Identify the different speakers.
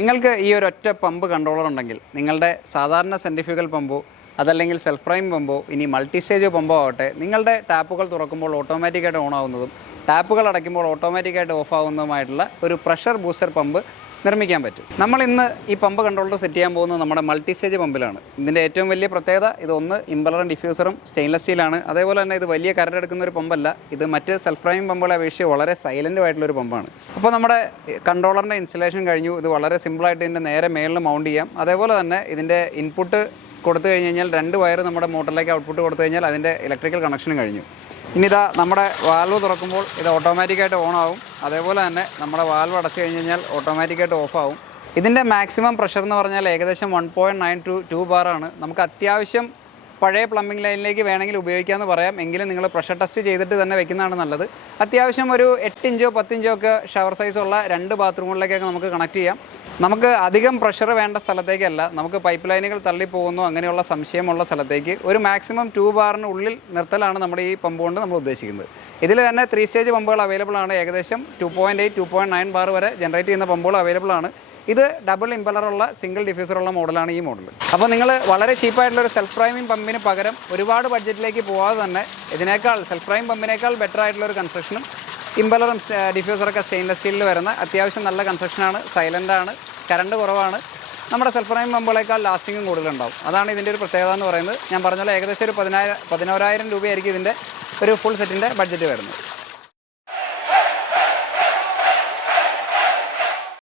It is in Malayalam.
Speaker 1: നിങ്ങൾക്ക് ഈ ഒരു ഒറ്റ പമ്പ് കൺട്രോളർ ഉണ്ടെങ്കിൽ നിങ്ങളുടെ സാധാരണ സെൻട്രിഫ്യൂഗൽ പമ്പോ അതല്ലെങ്കിൽ സെൽഫ് പ്രൈം പമ്പോ ഇനി മൾട്ടി സ്റ്റേജ് പമ്പോ ആവട്ടെ നിങ്ങളുടെ ടാപ്പുകൾ തുറക്കുമ്പോൾ ഓട്ടോമാറ്റിക്കായിട്ട് ഓൺ ആവുന്നതും ടാപ്പുകൾ അടയ്ക്കുമ്പോൾ ഓട്ടോമാറ്റിക്കായിട്ട് ഓഫ് ആവുന്നതുമായിട്ടുള്ള ഒരു പ്രഷർ ബൂസ്റ്റർ പമ്പ് നിർമ്മിക്കാൻ പറ്റും. നമ്മൾ ഇന്ന് ഈ പമ്പ് കൺട്രോളർ സെറ്റ് ചെയ്യാൻ പോകുന്നത് നമ്മുടെ മൾട്ടി സ്റ്റേജ് പമ്പിലാണ്. ഇതിന്റെ ഏറ്റവും വലിയ പ്രത്യേകത ഇത് ഒന്ന് ഇമ്പലറും ഡിഫ്യൂസറും സ്റ്റെയിൻലെസ് സ്റ്റീലാണ് അതേപോലെ തന്നെ ഇത് വലിയ കരട് എടുക്കുന്ന ഒരു പമ്പല്ല. ഇത് മറ്റ് സെൽഫ് ഡ്രൈവിംഗ് പമ്പുകളെ അപേക്ഷിച്ച് വളരെ സൈലന്റ് ആയിട്ടുള്ള ഒരു പമ്പാണ്. അപ്പോൾ നമ്മുടെ കൺട്രോളറിന്റെ ഇൻസ്റ്റലേഷൻ കഴിഞ്ഞു. ഇത് വളരെ സിമ്പിളായിട്ട് ഇതിന്റെ നേരെ മേളിൽ മൗണ്ട് ചെയ്യാം. അതേപോലെ തന്നെ ഇതിന്റെ ഇൻപുട്ട് കൊടുത്തു കഴിഞ്ഞ് കഴിഞ്ഞാൽ രണ്ട് വയർ നമ്മുടെ മോട്ടറിലേക്ക് ഔട്ട്പുട്ട് കൊടുത്തു കഴിഞ്ഞാൽ അതിന്റെ ഇലക്ട്രിക്കൽ കണക്ഷനും കഴിഞ്ഞു. ഇനി ഇതാ നമ്മുടെ വാൽവ് തുറക്കുമ്പോൾ ഇത് ഓട്ടോമാറ്റിക്കായിട്ട് ഓൺ ആവും. അതേപോലെ തന്നെ നമ്മുടെ വാൽവ് അടച്ചു കഴിഞ്ഞ് കഴിഞ്ഞാൽ ഓട്ടോമാറ്റിക്കായിട്ട് ഓഫ് ആവും. ഇതിന്റെ മാക്സിമം പ്രഷർ എന്ന് പറഞ്ഞാൽ ഏകദേശം one point nine to two ബാറാണ് നമുക്ക് അത്യാവശ്യം പഴയ പ്ലംബിംഗ് ലൈനിലേക്ക് വേണമെങ്കിൽ ഉപയോഗിക്കാമെന്ന് പറയാം. എങ്കിലും നിങ്ങൾ പ്രഷർ ടെസ്റ്റ് ചെയ്തിട്ട് തന്നെ വെക്കുന്നതാണ് നല്ലത്. അത്യാവശ്യം ഒരു എട്ട് ഇഞ്ചോ പത്ത് ഇഞ്ചോ ഒക്കെ ഷവർ സൈസുള്ള രണ്ട് ബാത്റൂമുകളിലേക്കൊക്കെ നമുക്ക് കണക്ട് ചെയ്യാം. നമുക്ക് അധികം പ്രഷർ വേണ്ട സ്ഥലത്തേക്കല്ല. നമുക്ക് പൈപ്പ് ലൈനുകൾ തള്ളിപ്പോകുന്നു അങ്ങനെയുള്ള സംശയമുള്ള സ്ഥലത്തേക്ക് ഒരു മാക്സിമം ടു ബാറിന് ഉള്ളിൽ നിർത്തലാണ് നമ്മുടെ ഈ പമ്പ് കൊണ്ട് നമ്മൾ ഉദ്ദേശിക്കുന്നത്. ഇതിൽ തന്നെ ത്രീ സ്റ്റേജ് പമ്പുകൾ അവൈലബിൾ ആണ്. ഏകദേശം two point eight to point nine bar വരെ ജനറേറ്റ് ചെയ്യുന്ന പമ്പുകൾ അവൈലബിൾ ആണ്. ഇത് ഡബിൾ ഇമ്പലറുള്ള സിംഗിൾ ഡിഫ്യൂസറുള്ള മോഡലാണ് ഈ മോഡൽ അപ്പോൾ നിങ്ങൾ വളരെ ചീപ്പായിട്ടുള്ള ഒരു സെൽഫ് പ്രൈമിംഗ് പമ്പിന് പകരം ഒരുപാട് ബഡ്ജറ്റിലേക്ക് പോകാതെ തന്നെ ഇതിനേക്കാൾ സെൽഫ് പ്രൈം പമ്പിനേക്കാൾ ബെറ്റർ ആയിട്ടുള്ള ഒരു കൺസ്ട്രക്ഷനും ഇമ്പലറും ഡിഫ്യൂസറൊക്കെ സ്റ്റെയിൻലെസ് സ്റ്റീലിൽ വരുന്ന അത്യാവശ്യം നല്ല കൺസ്ട്രക്ഷനാണ് സൈലന്റ് ആണ് കറണ്ട് കുറവാണ്. നമ്മുടെ സെൽഫ് പ്രൈം പമ്പുകളേക്കാൾ ലാസ്റ്റിങ്ങും കൂടുതലുണ്ടാവും. അതാണ് ഇതിന്റെ ഒരു പ്രത്യേകത എന്ന് പറയുന്നത്. ഞാൻ പറഞ്ഞ ഏകദേശം ഒരു പതിനായിരം പതിനോരായിരം രൂപയായിരിക്കും ഇതിന്റെ ഒരു ഫുൾ സെറ്റിന്റെ ബഡ്ജറ്റ് വരുന്നത്.